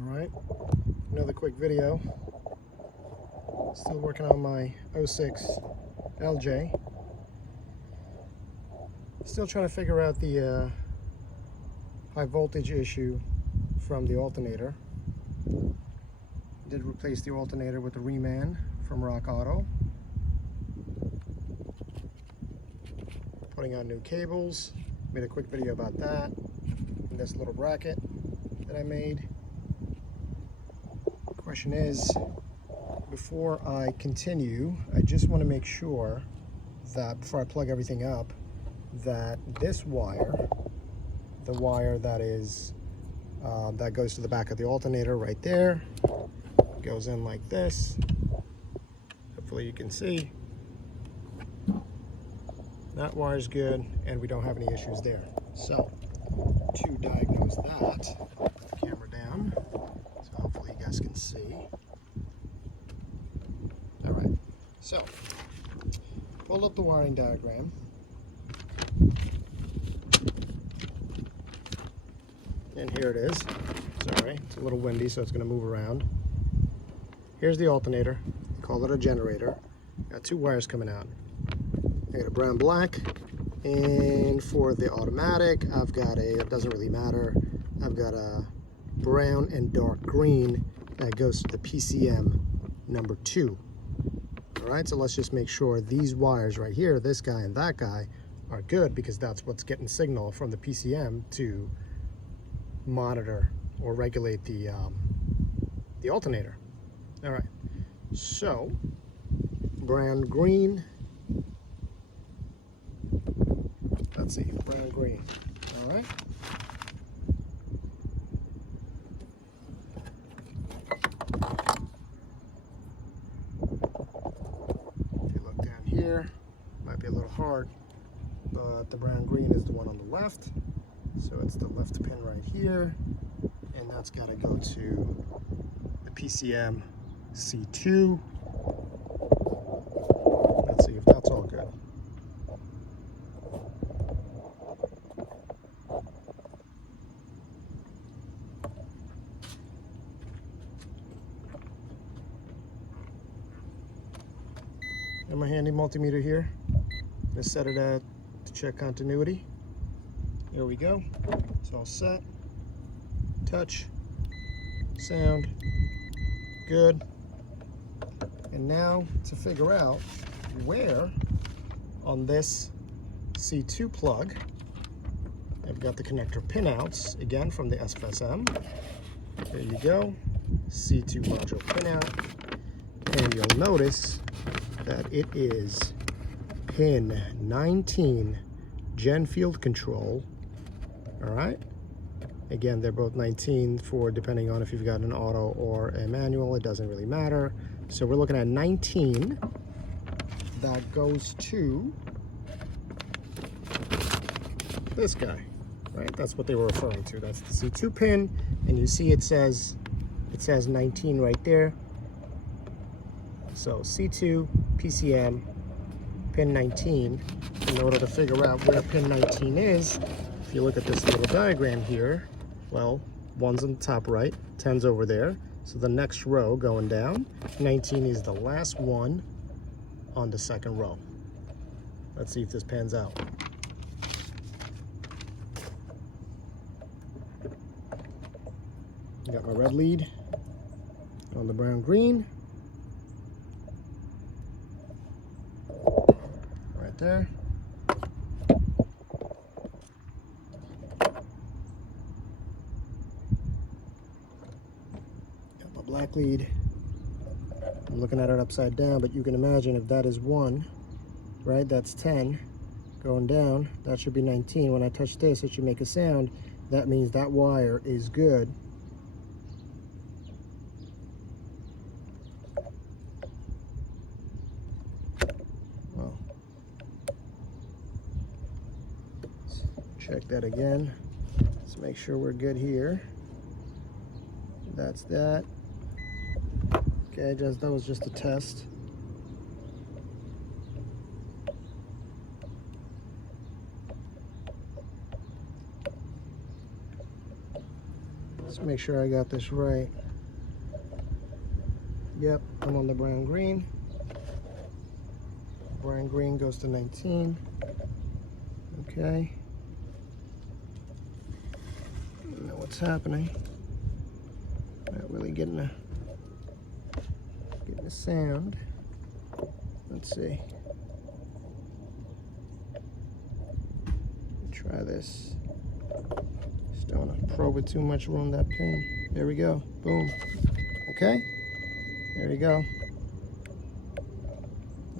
Alright, another quick video. Still working on my 06 LJ. Still trying to figure out the high voltage issue from the alternator. Did replace the alternator with the Reman from Rock Auto. Putting on new cables. Made a quick video about that. And this little bracket that I made. Question is, before I continue, I just want to make sure that before I plug everything up, that this wire, the wire that is that goes to the back of the alternator right there, goes in like this. Hopefully you can see. That wire's good, and we don't have any issues there. So, to diagnose that, put the camera down, so hopefully you guys can see. Alright, so, pull up the wiring diagram. And here it is. Sorry, it's a little windy, so it's going to move around. Here's the alternator. Call it a generator. Got two wires coming out. I got a brown black, and for the automatic I've got a, it doesn't really matter, I've got a brown and dark green that goes to the PCM number 2. Alright, so let's just make sure these wires right here, this guy and that guy, are good, because that's what's getting signal from the PCM to monitor or regulate the alternator. Alright, so brown green, let's see, brown green. Alright, if you look down here, might be a little hard, but the brown green is the one on the left, so it's the left pin right here, and that's got to go to the PCM C2. Let's see if that's all good. Got my handy multimeter here. Gonna set it at to check continuity. There we go. It's all set. Touch, sound, good. And now to figure out where on this C2 plug, I've got the connector pinouts again from the SFSM. There you go, C2 module pinout, and you'll notice that it is pin 19 gen field control. All right, again, they're both 19 for depending on if you've got an auto or a manual, it doesn't really matter. So we're looking at 19 that goes to this guy, right? That's what they were referring to. That's the C2 pin, and you see it says 19 right there. So C2 PCM pin 19. In order to figure out where pin 19 is, if you look at this little diagram here, well, 1's on the top right, 10's over there. So the next row going down, 19 is the last one on the second row. Let's see if this pans out. Got my red lead on the brown green. Right there. Black lead. I'm looking at it upside down, but you can imagine if that is 1, right? That's 10 going down. That should be 19. When I touch this, it should make a sound. That means that wire is good. Well, let's check that again. Let's make sure we're good here. That's that. Okay, that was just a test. Let's make sure I got this right. Yep, I'm on the brown green. Brown green goes to 19. Okay. I don't know what's happening. Not really getting a sound. Let's see. Try this. Just don't want to probe it too much around that pin. There we go. Boom. Okay. There you go.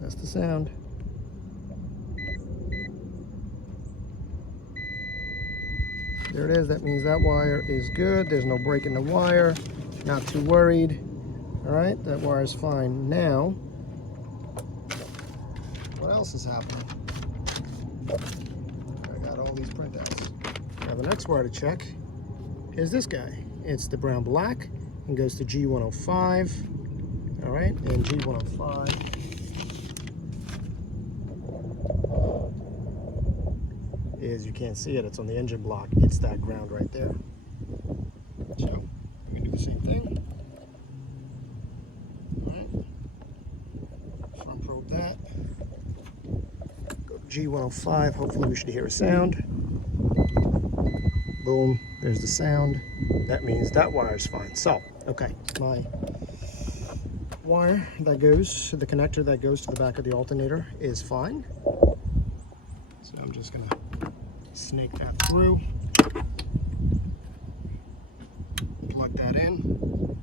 That's the sound. There it is. That means that wire is good. There's no break in the wire. Not too worried. All right, that wire is fine. Now, what else is happening? I got all these printouts. Now the next wire to check is this guy. It's the brown black and goes to G105. All right, and G105 is, you can't see it, it's on the engine block. It's that ground right there. So I'm gonna do the same thing. All right, front probe that. Go to G105. Hopefully we should hear a sound. Boom, there's the sound. That means that wire is fine. So, okay, my wire that goes, the connector that goes to the back of the alternator is fine. So I'm just gonna snake that through. Plug that in.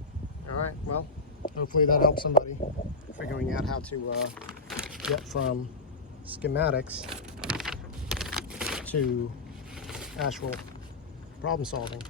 All right, well, hopefully that helps somebody figuring out how to get from schematics to actual problem solving.